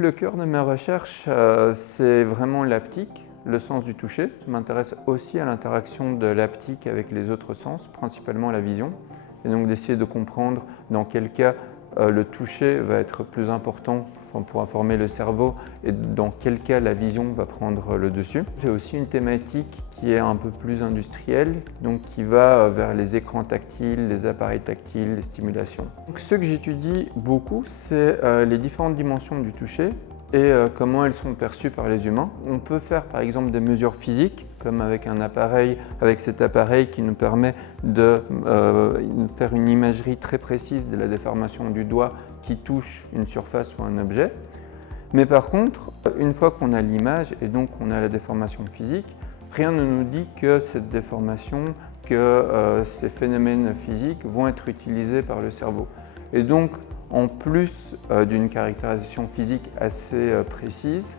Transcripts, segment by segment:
le cœur de mes recherches, c'est vraiment l'haptique, le sens du toucher. Je m'intéresse aussi à l'interaction de l'haptique avec les autres sens, principalement la vision, et donc d'essayer de comprendre dans quel cas le toucher va être plus important pour informer le cerveau et dans quel cas la vision va prendre le dessus. J'ai aussi une thématique qui est un peu plus industrielle, donc qui va vers les écrans tactiles, les appareils tactiles, les stimulations. Donc, ce que j'étudie beaucoup, c'est les différentes dimensions du toucher et comment elles sont perçues par les humains. On peut faire par exemple des mesures physiques, comme avec un appareil, avec cet appareil qui nous permet de faire une imagerie très précise de la déformation du doigt qui touche une surface ou un objet. Mais par contre, une fois qu'on a l'image et donc qu'on a la déformation physique, rien ne nous dit que cette déformation, que ces phénomènes physiques vont être utilisés par le cerveau. Et donc, en plus d'une caractérisation physique assez précise,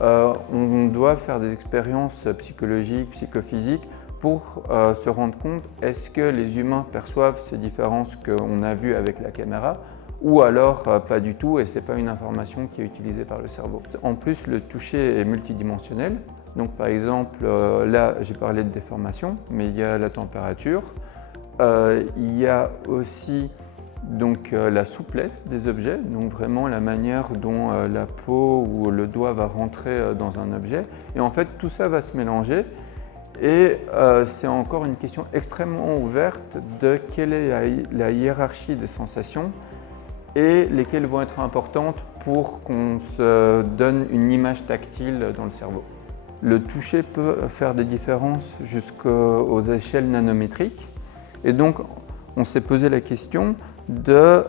on doit faire des expériences psychologiques, psychophysiques pour se rendre compte est-ce que les humains perçoivent ces différences qu'on a vues avec la caméra ou alors pas du tout et ce n'est pas une information qui est utilisée par le cerveau. En plus, le toucher est multidimensionnel. Donc par exemple, là j'ai parlé de déformation, mais il y a la température, il y a aussi donc la souplesse des objets, donc vraiment la manière dont la peau ou le doigt va rentrer dans un objet. Et en fait, tout ça va se mélanger et c'est encore une question extrêmement ouverte de quelle est la hiérarchie des sensations et lesquelles vont être importantes pour qu'on se donne une image tactile dans le cerveau. Le toucher peut faire des différences jusqu'aux échelles nanométriques et donc on s'est posé la question de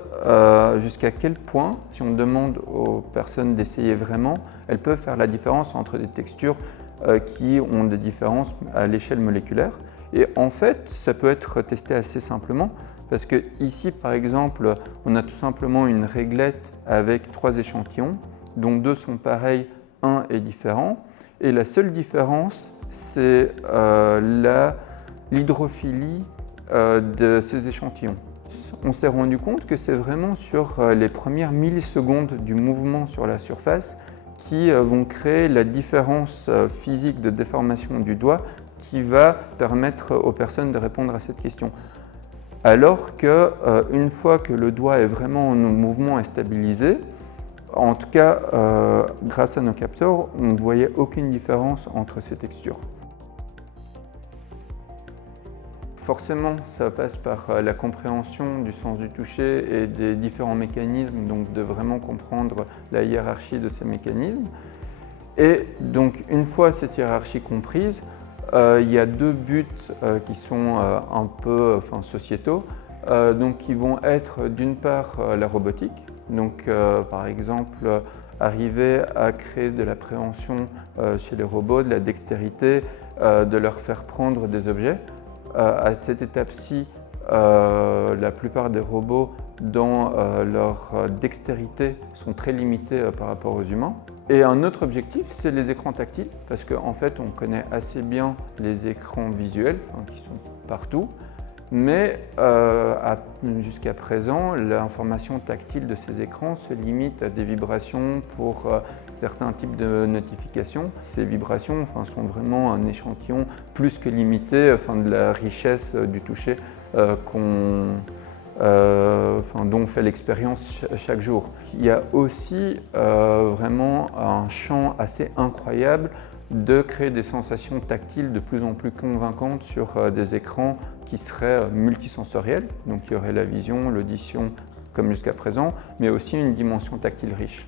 jusqu'à quel point, si on demande aux personnes d'essayer vraiment, elles peuvent faire la différence entre des textures qui ont des différences à l'échelle moléculaire. Et en fait, ça peut être testé assez simplement parce que ici, par exemple, on a tout simplement une réglette avec 3 échantillons, dont 2 sont pareils, 1 est différent. Et la seule différence, c'est l'hydrophilie de ces échantillons. On s'est rendu compte que c'est vraiment sur les premières millisecondes du mouvement sur la surface qui vont créer la différence physique de déformation du doigt qui va permettre aux personnes de répondre à cette question. Alors qu'une fois que le doigt est vraiment en mouvement et stabilisé, en tout cas grâce à nos capteurs, on ne voyait aucune différence entre ces textures. Forcément, ça passe par la compréhension du sens du toucher et des différents mécanismes, donc de vraiment comprendre la hiérarchie de ces mécanismes. Et donc, une fois cette hiérarchie comprise, il y a 2 buts qui sont un peu sociétaux, donc qui vont être d'une part la robotique, donc par exemple arriver à créer de l'appréhension chez les robots, de la dextérité, de leur faire prendre des objets. À cette étape-ci, la plupart des robots dans leur dextérité sont très limités par rapport aux humains. Et un autre objectif, c'est les écrans tactiles, parce qu'en fait, on connaît assez bien les écrans visuels qui sont partout, mais jusqu'à présent, l'information tactile de ces écrans se limite à des vibrations pour certains types de notifications. Ces vibrations sont vraiment un échantillon plus que limité de la richesse du toucher dont on fait l'expérience chaque jour. Il y a aussi vraiment un champ assez incroyable de créer des sensations tactiles de plus en plus convaincantes sur des écrans qui seraient multisensoriels. Donc il y aurait la vision, l'audition comme jusqu'à présent, mais aussi une dimension tactile riche.